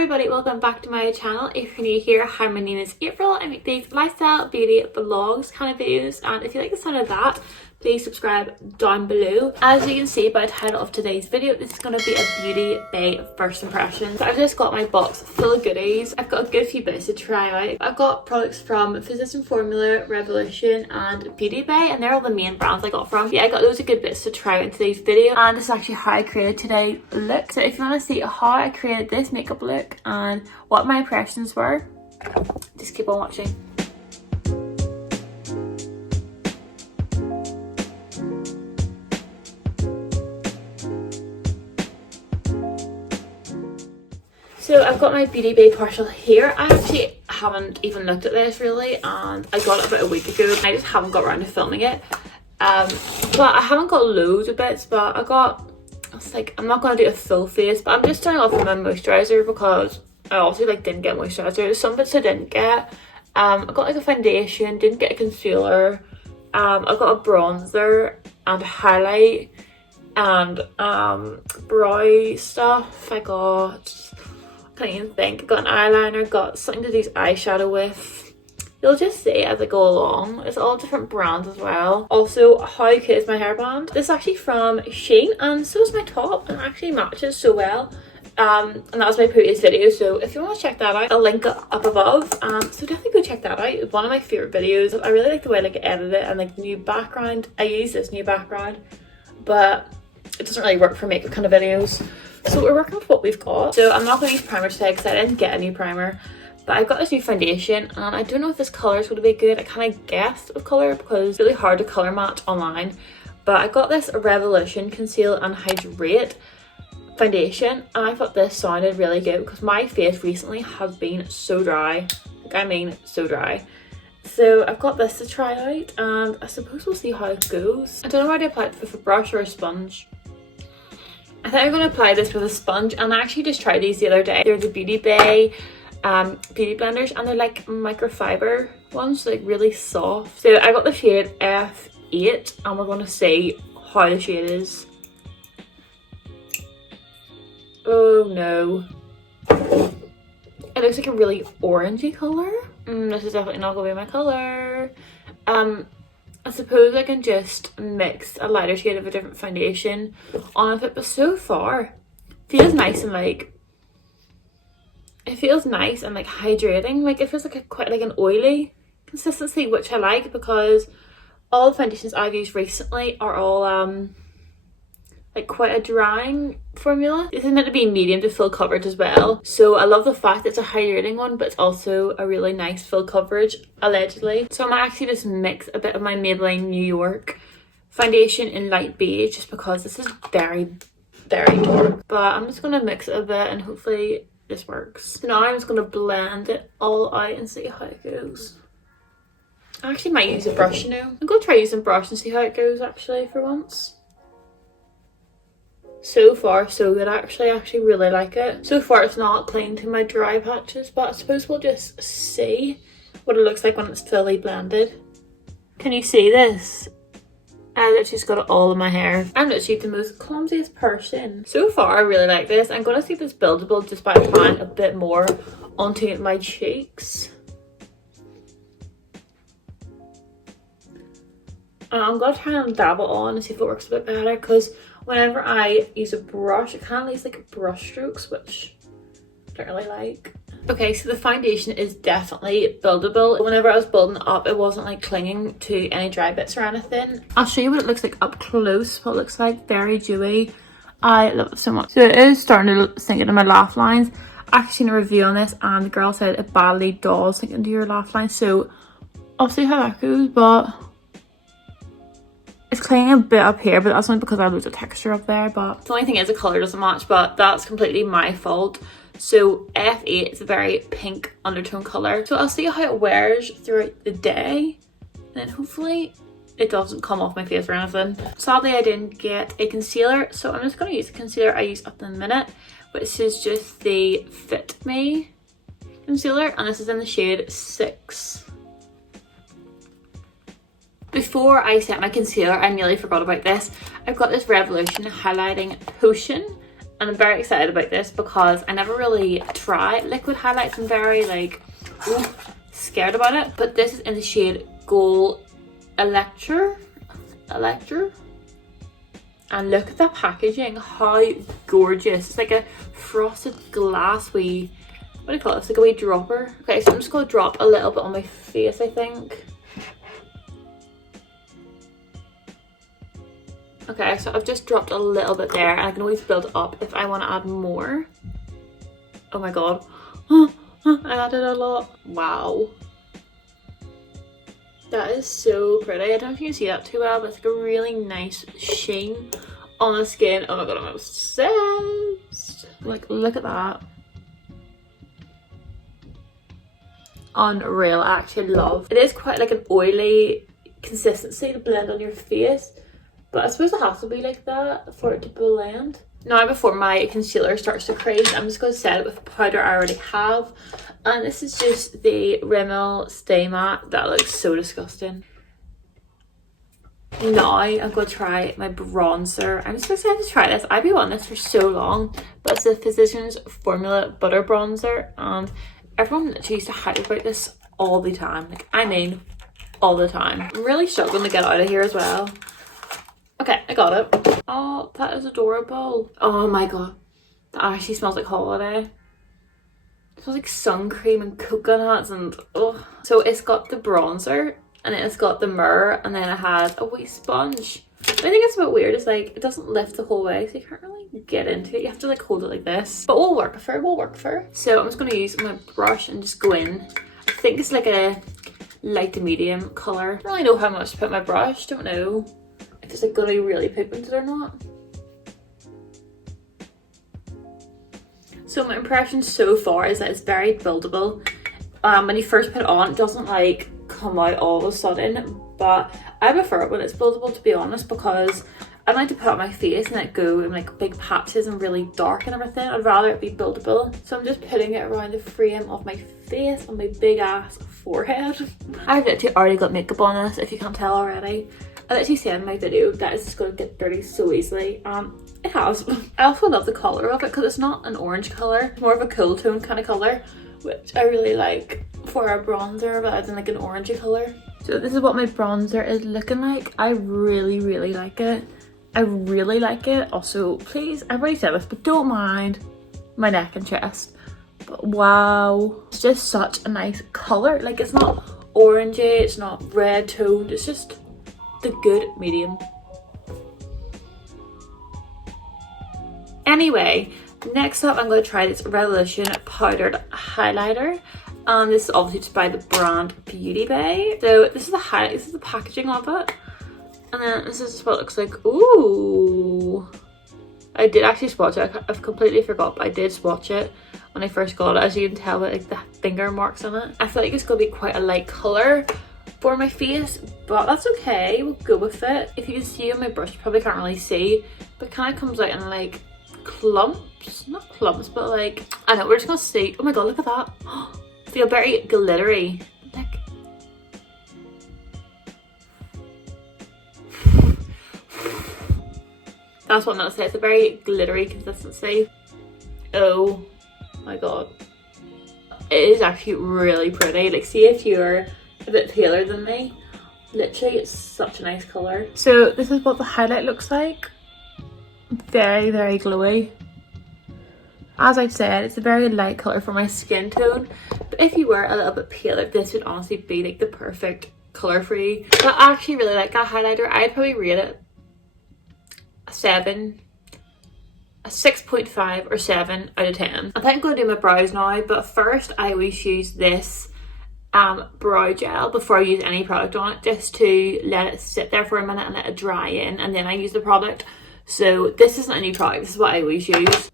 everybody, welcome back to my channel. If you're new here, hi, my name is April. I make these lifestyle, beauty, vlogs kind of videos, and if you like the sound of that, please subscribe down below. As you can see by the title of today's video, this is going to be a beauty bay first impression. So I've just got my box full of goodies. I've got a good few bits to try out. I've got products from Physician Formula, Revolution and Beauty Bay, and they're all the main brands I got from. Yeah, I got loads of good bits to try out in today's video, and this is actually how I created today's look. So if you want to see how I created this makeup look and what my impressions were, just keep on watching. So I've got my Beauty Bay parcel here. I actually haven't even looked at this really, and I got it about a week ago. I just haven't got around to filming it. But I haven't got loads of bits, but I was like, I'm not going to do a full face, but I'm just starting off with my moisturiser because I also didn't get moisturiser. There's some bits I didn't get. I got like a foundation, didn't get a concealer. I got a bronzer and a highlight and brow stuff. I can't even think. I got an eyeliner, got something to do eyeshadow with. You'll just see as I go along. It's all different brands as well. Also, how cute is my hairband? This is actually from Shein, and so is my top, and it actually matches so well. And that was my previous video, so if you want to check that out, I'll link it up above. So definitely go check that out. It's one of my favourite videos. I really like the way I edit it, and the new background. I use this new background, but it doesn't really work for makeup kind of videos. So we're working with what we've got. So I'm not going to use primer today because I didn't get a new primer. But I got this new foundation, and I don't know if this colour is going to be good. I kind of guessed of colour because it's really hard to colour match online. But I got this Revolution Conceal and Hydrate foundation, and I thought this sounded really good because my face recently has been so dry. I mean so dry. So I've got this to try out, and I suppose we'll see how it goes. I don't know whether to apply it with a brush or a sponge. I think I'm going to apply this with a sponge, and I actually just tried these the other day. They're the Beauty Bay beauty blenders, and they're like microfiber ones, so like really soft. So I got the shade F8, and we're going to see how the shade is. Oh no. It looks like a really orangey colour. This is definitely not going to be my colour. I suppose I can just mix a lighter shade of a different foundation on with it, but so far feels nice and it feels nice and hydrating. It feels like quite an oily consistency, which I like because all the foundations I've used recently are all quite a drying formula. This is meant to be medium to full coverage as well, so I love the fact it's a hydrating one, but it's also a really nice full coverage, allegedly. So I might actually just mix a bit of my Maybelline New York foundation in light beige, just because this is very, very dark. But I'm just going to mix it a bit, and hopefully this works. So now I'm just going to blend it all out and see how it goes. I actually might use a brush, you know. I'm going to try using a brush and see how it goes actually for once. So far so good actually. I actually really like it. So far it's not clinging to my dry patches, but I suppose we'll just see what it looks like when it's fully blended. Can you see this? I literally just got it all in my hair. I'm literally the most clumsiest person. So far I really like this. I'm going to see if it's buildable just by applying a bit more onto my cheeks. And I'm going to try and dab it on and see if it works a bit better, because whenever I use a brush, it kind of leaves brush strokes, which I don't really like. Okay, so the foundation is definitely buildable. Whenever I was building it up, it wasn't clinging to any dry bits or anything. I'll show you what it looks like up close, what it looks like. Very dewy. I love it so much. So it is starting to sink into my laugh lines. I actually seen a review on this, and the girl said it badly does sink into your laugh lines, so I'll see how that goes, but it's clinging a bit up here, but that's only because I have loads of texture up there. But the only thing is the colour doesn't match, but that's completely my fault. So F8 is a very pink undertone colour. So I'll see how it wears throughout the day, and then hopefully it doesn't come off my face or anything. Sadly, I didn't get a concealer, so I'm just going to use the concealer I use at the minute, which is just the Fit Me concealer, and this is in the shade 6. Before I set my concealer, I nearly forgot about this. I've got this Revolution highlighting potion, And I'm very excited about this because I never really try liquid highlights. I'm very like scared about it. But this is in the shade Gold Electra. And look at that packaging, how gorgeous. It's like a frosted glass wee, what do you call it? It's like a wee dropper. Okay, so I'm just gonna drop a little bit on my face, I think. Okay, so I've just dropped a little bit there, and I can always build up if I want to add more. Oh my god. I added a lot. Wow. That is so pretty. I don't know if you can see that too well, but it's like a really nice sheen on the skin. Oh my god, I'm obsessed. Like, look at that. Unreal. I actually love. It is quite like an oily consistency to blend on your face, but I suppose it has to be like that for it to blend. Now, before my concealer starts to crease, I'm just going to set it with the powder I already have. And this is just the Rimmel Stay Matte. That looks so disgusting. Now, I'm going to try my bronzer. I'm just excited to try this. I've been wanting this for so long. But it's the Physicians Formula Butter Bronzer. And everyone literally used to hype about this all the time. Like, I mean, all the time. I'm really struggling to get out of here as well. Okay, I got it. Oh, that is adorable. Oh my god. That actually smells like holiday. It smells like sun cream and coconuts and oh. So it's got the bronzer and then it's got the mirror and then it has a wee sponge. I think it's a bit weird. It's like, it doesn't lift the whole way, so you can't really get into it. You have to like hold it like this. But we'll work for it, we'll work for it. So I'm just going to use my brush and just go in. I think it's like a light to medium colour. I don't really know how much to put in my brush, don't know. If it's like gonna be really pigmented or not. So my impression so far is that it's very buildable. When you first put it on, it doesn't like come out all of a sudden, but I prefer it when it's buildable, to be honest, because I like to put it on my face and let go in like big patches and really dark and everything. I'd rather it be buildable. So I'm just putting it around the frame of my face on my big ass forehead. I've literally already got makeup on this, if you can't tell already. I literally said in my video that it's just going to get dirty so easily. It has. I also love the colour of it because it's not an orange colour. It's more of a cool tone kind of colour, which I really like for a bronzer rather than like an orangey colour. So this is what my bronzer is looking like. I really, really like it. I really like it. Also, please, I've already said this, but don't mind my neck and chest. But wow. It's just such a nice colour. Like, it's not orangey, it's not red toned, it's just the good medium. Anyway, next up I'm going to try this Revolution powdered highlighter. This is obviously just by the brand Beauty Bay. So this is the highlight, this is the packaging of it. And then this is what it looks like. Ooh. I did actually swatch it. I've completely forgot, but I did swatch it when I first got it. As you can tell with like the finger marks on it. I feel like it's going to be quite a light colour for my face, but that's okay, we'll go with it. If you can see on my brush, you probably can't really see, but it kind of comes out in like clumps, not clumps, but like, I know, we're just gonna see. Oh my god, look at that. I feel very glittery. Like, that's what I'm gonna say, it's a very glittery consistency. Oh my god. It is actually really pretty. Like, see if you're a bit paler than me, literally it's such a nice colour. So this is what the highlight looks like. Very, very glowy. As I said, it's a very light colour for my skin tone, but if you were a little bit paler, this would honestly be like the perfect colour for you. But I actually really like that highlighter. I'd probably rate it a 6.5 or 7 out of 10. I think I'm going to do my brows now, but first I always use this brow gel before I use any product on it, just to let it sit there for a minute and let it dry in, and then I use the product. So this isn't a new product, this is what I always use.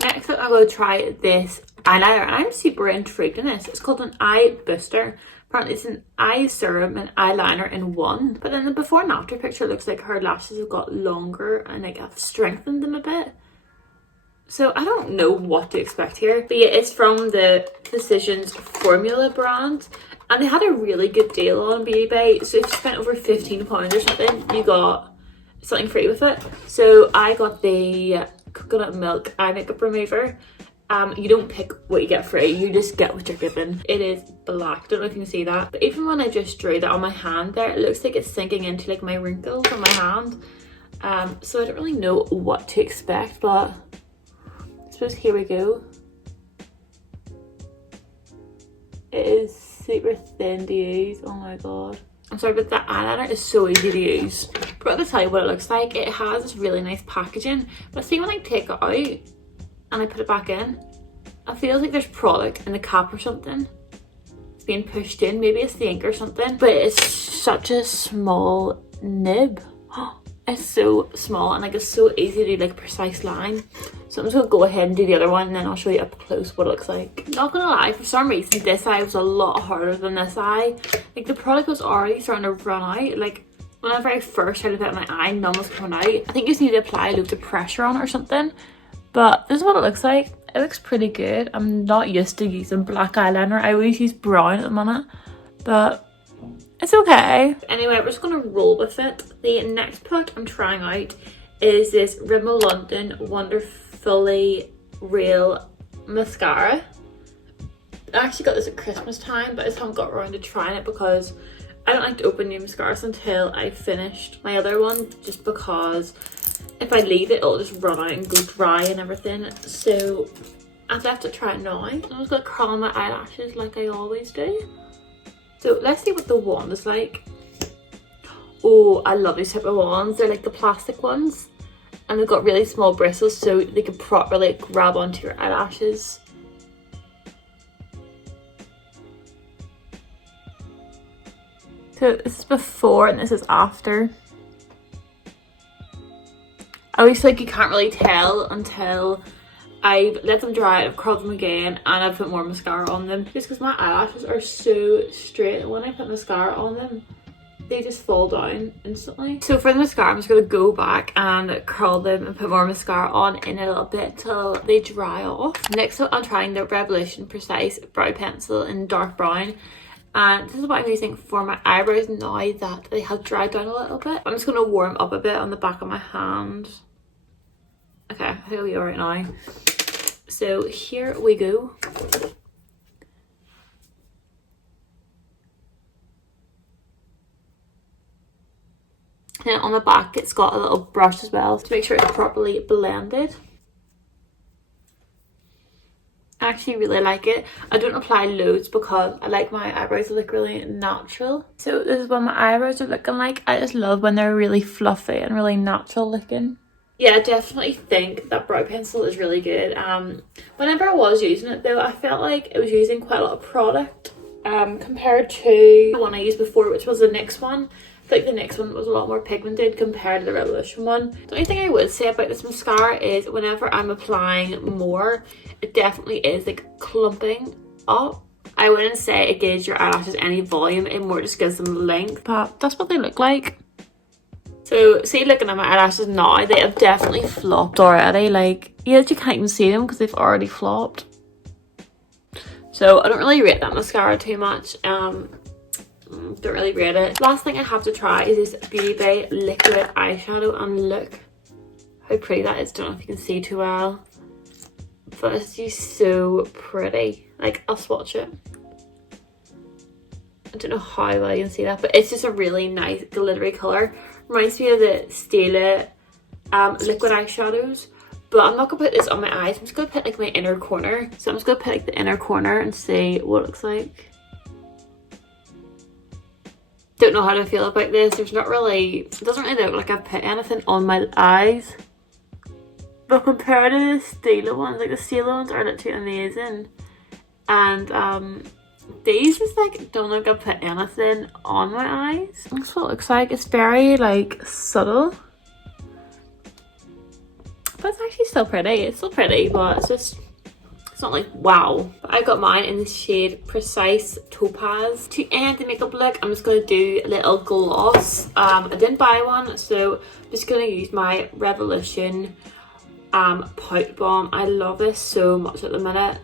Next up I'm going to try this eyeliner, and I'm super intrigued in this. It's called an eye booster. Apparently it's an eye serum and eyeliner in one, but then the before and after picture looks like her lashes have got longer and like I've strengthened them a bit. So I don't know what to expect here. But yeah, it's from the Physicians Formula brand. And they had a really good deal on Beauty Bay. So if you spent over £15 or something, you got something free with it. So I got the coconut milk eye makeup remover. You don't pick what you get free, you just get what you're given. It is black, don't know if you can see that, but even when I just drew that on my hand there, it looks like it's sinking into like my wrinkles on my hand. So I don't really know what to expect, but I suppose here we go. It is super thin to use. Oh my god, I'm sorry, but that eyeliner is so easy to use. But I'll tell you what it looks like. It has this really nice packaging, but see when I take it out and I put it back in, I feel like there's product in the cap or something. It's being pushed in, maybe it's the ink or something, but it's such a small nib. It's so small and like it's so easy to do like a precise line. So I'm just gonna go ahead and do the other one and then I'll show you up close what it looks like. Not gonna lie, for some reason this eye was a lot harder than this eye. Like the product was already starting to run out. Like whenever I first tried to put it in my eye, none was coming out. I think you just need to apply loads of pressure on it or something. But this is what it looks like. It looks pretty good. I'm not used to using black eyeliner. I always use brown at the minute, but it's okay. Anyway, we're just gonna roll with it. The next product I'm trying out is this Rimmel London Wonderfully Real Mascara. I actually got this at Christmas time, but I just haven't got around to trying it because I don't like to open new mascaras until I've finished my other one, just because if I leave it, it'll just run out and go dry and everything. So I've left it try it now. I'm just gonna curl my eyelashes like I always do. So let's see what the wand is like. Oh, I love these type of wands. They're like the plastic ones. And they've got really small bristles so they can properly grab onto your eyelashes. So this is before and this is after. I always feel like you can't really tell until I've let them dry, I've curled them again, and I've put more mascara on them. Just because my eyelashes are so straight, when I put mascara on them, they just fall down instantly. So for the mascara, I'm just going to go back and curl them and put more mascara on in a little bit till they dry off. Next up, I'm trying the Revolution Precise Brow Pencil in dark brown. And this is what I'm using for my eyebrows now that they have dried down a little bit. I'm just going to warm up a bit on the back of my hand. Okay, I think I'll be alright now. So here we go. And on the back it's got a little brush as well to make sure it's properly blended. I actually really like it. I don't apply loads because I like my eyebrows to look really natural. So this is what my eyebrows are looking like. I just love when they're really fluffy and really natural looking. Yeah, I definitely think that brow pencil is really good. Whenever I was using it though, I felt like it was using quite a lot of product compared to the one I used before, which was the NYX one. I feel like the NYX one was a lot more pigmented compared to the Revolution one. The only thing I would say about this mascara is whenever I'm applying more, it definitely is like clumping up. I wouldn't say it gives your eyelashes any volume, it more just gives them length, but that's what they look like. So see, looking at my eyelashes now, they have definitely flopped already. Like, yeah, you can't even see them because they've already flopped. So I don't really rate that mascara too much. Don't really rate it. Last thing I have to try is this Beauty Bay liquid eyeshadow, and look how pretty that is. Don't know if you can see too well, but it's just so pretty. Like, I'll swatch it. I don't know how well you can see that, but it's just a really nice glittery colour. Reminds me of the Stila liquid eyeshadows, but I'm not gonna put this on my eyes. I'm just gonna put like my inner corner. So I'm just gonna put like the inner corner and see what it looks like. Don't know how to feel about this. There's not really, it doesn't really look like I've put anything on my eyes. But compared to the Stila ones, like the Stila ones are literally amazing. And these just like don't look like I've put anything on my eyes. That's what it looks like. It's very like subtle, but it's actually still pretty. It's still pretty, but it's just, it's not like wow. But I got mine in the shade Precise Topaz. To end the makeup look, I'm just going to do a little gloss. I didn't buy one, so I'm just going to use my Revolution Pout Bomb. I love this so much at the minute.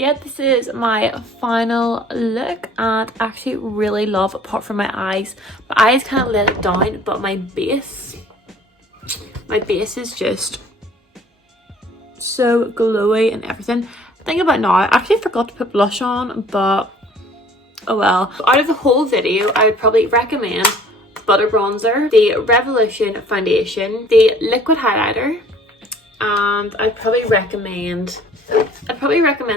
yeah, this is my final look, and I actually really love, apart from my eyes kind of let it down, but my base is just so glowy and everything. Thinking about now, I actually forgot to put blush on, but oh well. Out of the whole video, I would probably recommend Butter Bronzer, the Revolution Foundation, the Liquid Highlighter, and I'd probably recommend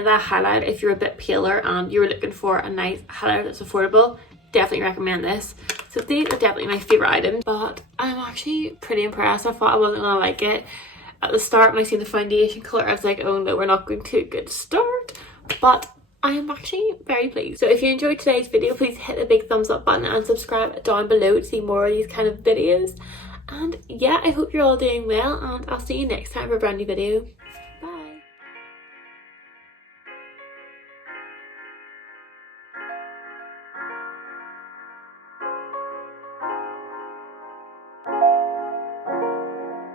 that highlight if you're a bit paler and you're looking for a nice highlighter that's affordable. Definitely recommend this. So these are definitely my favourite items, but I'm actually pretty impressed. I thought I wasn't going to like it. At the start, when I seen the foundation colour, I was like, oh no, we're not going to a good start. But I am actually very pleased. So if you enjoyed today's video, please hit the big thumbs up button and subscribe down below to see more of these kind of videos. And yeah, I hope you're all doing well, and I'll see you next time for a brand new video.